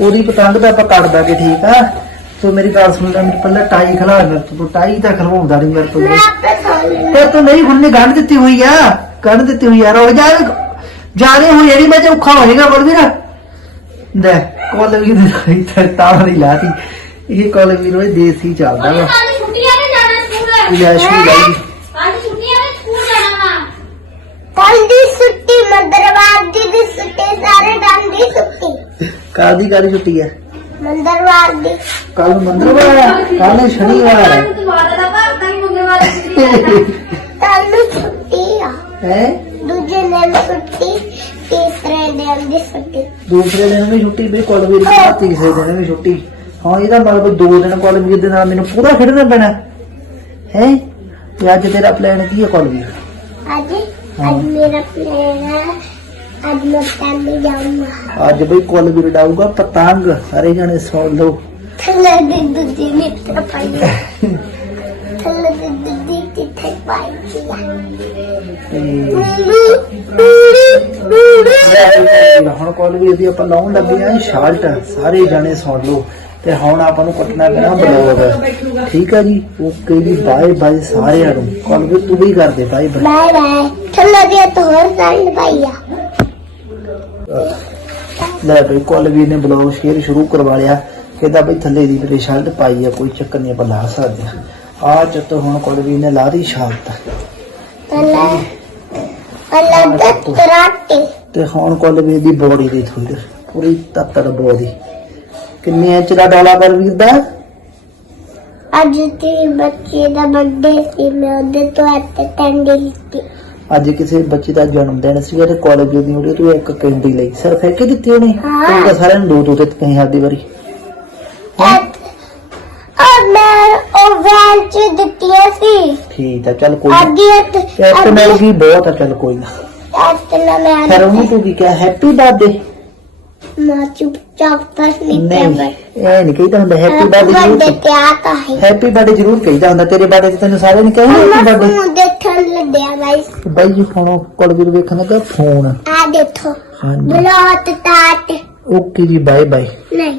ਉਹਦੀ ਪਤੰਗ ਤਾਂ ਆਪਾਂ ਕੱਢ ਦਾਂਗੇ ਠੀਕ ਆ? ਤੂੰ ਮੇਰੀ ਗੱਲ ਸੁਣ ਲੈ ਮੇਰੇ ਪੱਲੇ ਟਾਈ ਖਲਾ ਮੇਰੇ ਤੋਂ ਤੂੰ ਟਾਈ ਤਾਂ ਖਲਵਾਉਂਦਾ ਨਹੀਂ ਮੇਰੇ ਤੋਂ ਖੋਲ ਲੈਣਾ ਤੇ ਤੂੰ ਨਹੀਂ ਹੁਣੇ ਗੰਢ ਦਿੱਤੀ ਹੋਈ ਆ ਗੰਢ ਦਿੱਤੀ ਹੋਈ ਆ ਰੋ ਜਾ ਜਾਣੇ ਹੋਈ ਜਿਹੜੀ ਮੈਂ ਔਖਾ ਹੋਏਗਾ ਬਲਵੀਰ। ਦੇ ਕੋਲ ਵੀ ਨਹੀਂ ਤੇ ਤਾਰ ਨਹੀਂ ਲਾਤੀ। ਇਹ ਕੋਲ ਵੀ ਰੋਏ ਦੇਸੀ ਚੱਲਦਾ ਵਾ। ਛੁੱਟੀਆਂ ਨੇ ਜਾਣਾ ਸਕੂਲ। ਲੈ ਸ਼ੂ ਲਾਈ ਕਾਦੀ ਕਾਦੀ ਛੁੱਟੀ ਹੈ? ਮੰਦਰਵਾਰ ਦੀ। ਕੱਲ ਮੰਗਲਵਾਰ ਕੱਲ ਸ਼ਨੀਵਾਰ ਹੈ? ਦੁਬਾਰਾ ਦਾ ਘਰ ਤਾਂ ਹੀ ਮੰਗਲਵਾਰ ਛੁੱਟੀ ਹੈ ਕੱਲ ਨੂੰ ਛੁੱਟੀ ਆ। ਹੈ? ਦੂਜੇ ਦਿਨ ਛੁੱਟੀ ਤੀਸਰੇ ਦਿਨ ਦੀ ਛੁੱਟੀ। ਦੂਸਰੇ ਦਿਨ ਵੀ ਛੁੱਟੀ ਵੀ ਕੋਲ ਵੀ ਤੀਸਰੇ ਦਿਨ ਵੀ ਛੁੱਟੀ। ਹਾਂ ਇਹਦਾ ਮਤਲਬ ਦੋ ਦਿਨ ਕੋਲ ਵੀ ਦੇ ਨਾਲ ਮੈਨੂੰ ਪੂਰਾ ਖੇਡਣਾ ਪੈਣਾ। ਹੈ? ਤੇ ਅੱਜ ਤੇਰਾ ਪਲਾਨ ਕੀ ਹੈ ਕੋਲ ਵੀ ਅੱਜ ਅੱਜ ਮੇਰਾ ਪਲਾਨ ਹੈ ਅੱਜ ਮੈਂ ਟਾਂਡੀ ਜਾਊਂਗਾ ਅੱਜ ਬਈ ਕੋਲ ਵੀ ਡਾਊਗਾ ਪਤੰਗ ਸਾਰੇ ਜਣੇ ਸੁਣ ਲਓ। ਥੱਲੇ ਦੀ ਦੂਜੀ ਮਿੱਟਰ ਪਾਈ ਆ। ਥੱਲੇ ਦੀ ਦੂਜੀ ਕਿੱਥੇ ਪਾਈ ਤੇ ਹੁਣ ਕੋਲ ਵੀ ਇਹਦੀ ਆਪਾਂ ਲਾਉਣ ਲੱਗੇ ਆ ਸ਼ਾਲਟ ਸਾਰੇ ਜਣੇ ਸੁਣ ਲਓ। ਤੇ ਹੁਣ ਆਪਾਂ ਨੂੰ ਕੱਟਣਾ ਪੈਣਾ ਬਲੌਗ। ਠੀਕ ਆ ਜੀ? ਓਕੇ ਜੀ ਬਾਏ ਬਾਏ ਸਾਰਿਆਂ ਨੂੰ। ਕੋਲ ਵੀ ਤੂੰ ਵੀ ਕਰਦੇ ਬਾਏ ਬਾਏ। Bye bye. ਥੱਲੇ ਦੀ ਤਾਂ ਹੋਰ ਸਾਰੀ ਪਾਈ ਆ। ਲੈ ਬਈ ਕੋਲ ਵੀ ਨੇ ਬਲੌਗ ਸ਼ੇਅਰ ਸ਼ੁਰੂ ਕਰਵਾ ਲਿਆ। ਕਹਿੰਦਾ ਬਈ ਥੱਲੇ ਦੀ ਮੇਰੇ ਸ਼ਰਟ ਪਾਈ ਆ ਕੋਈ ਚੱਕਰ ਨਹੀਂ ਆਪਾਂ ਲਾ ਸਕਦੇ ਆ ਚੱਤ ਹੁਣ ਕੋਲ ਵੀ ਨੇ ਲਾ ਦੀ ਸ਼ਰਟ ਪਹਿਲਾਂ ਪਹਿਲਾਂ ਤਾਂ ਤਰਾਟੀ। ਤੇ ਹੁਣ ਕੋਲ ਵੀ ਦੀ ਬੋਡੀ ਦੀ ਥੋੜੀ ਪੂਰੀ ਤੱਤੜ ਬੋਡੀ ਕਿੰਨੇ ਇੰਚ ਦਾ ਡੋਲਾ ਕਰ ਵੀਰ ਦਾ? ਅੱਜ ਤੇ ਬੱਚੇ ਦਾ ਬਰਥਡੇ ਸੀ ਮੈਂ ਉਹਦੇ ਤੋਂ ਇੱਥੇ ਟੈਂਡੀ ਲਿੱਤੀ ਅੱਜ ਕਿਸੇ ਬੱਚੇ ਦਾ ਜਨਮ ਦਿਨ ਸੀ ਤੇ ਕਾਲਜ ਦੀ ਉਹਦੇ ਤੋਂ ਇੱਕ ਕੈਂਡੀ ਲਈ। ਸਿਰ ਫੇਰ ਕੇ ਦਿੱਤੀ ਉਹਨੇ। ਤੂੰ ਤਾਂ ਸਾਰਿਆਂ ਨੂੰ ਦੋ ਦੋ ਤੇ ਕਹੀਂ ਸਾਡੀ ਵਾਰੀ? ਔਰ ਮੈਂ ਉਹ ਵੈਲ ਚ ਦਿੱਤੀਆਂ ਸੀ। ਠੀਕ ਆ ਚੱਲ ਕੋਈ ਨਾ। ਅੱਗੇ ਇੱਕ ਮਿਲ ਗਈ ਬਹੁਤ ਆ ਚੱਲ ਕੋਈ ਨਾ। ਅੱਜ ਨਾ ਮੈਂ ਫਿਰ ਉਹਨੂੰ ਤੂੰ ਕੀ ਕਿਹਾ ਹੈਪੀ ਬਰਥਡੇ ਮੈਂ ਚੁੱਪਚਾਪ ਪਰ ਨਹੀਂ ਨਹੀਂ ਇਹ ਨਹੀਂ ਕਹੀਦਾ ਹੁੰਦਾ ਹੈਪੀ ਬਰਥਡੇ ਬਰਥਡੇ ਤੇ ਆਤਾ ਹੈ। ਹੈਪੀ ਬਰਥਡੇ ਜ਼ਰੂਰ ਕਹੀਦਾ ਹੁੰਦਾ ਤੇਰੇ ਬਰਥਡੇ ਤੇ ਤੈਨੂੰ ਸਾਰਿਆਂ ਨੇ ਕਿਹਾ ਹੈਪੀ ਬਰਥਡੇ ਫੋਨ ਗਾਇਸ ਬਾਈ। ਜੀ ਹੁਣ ਕੋਲਵੀਰ ਵੇਖਣ ਲੱਗਾ ਫੋਨ। ਆ ਦੇਖੋ ਹਾਂਜੀ। ਟਾਟ ਓਕੇ ਜੀ ਬਾਏ ਬਾਏ ਨਹੀਂ।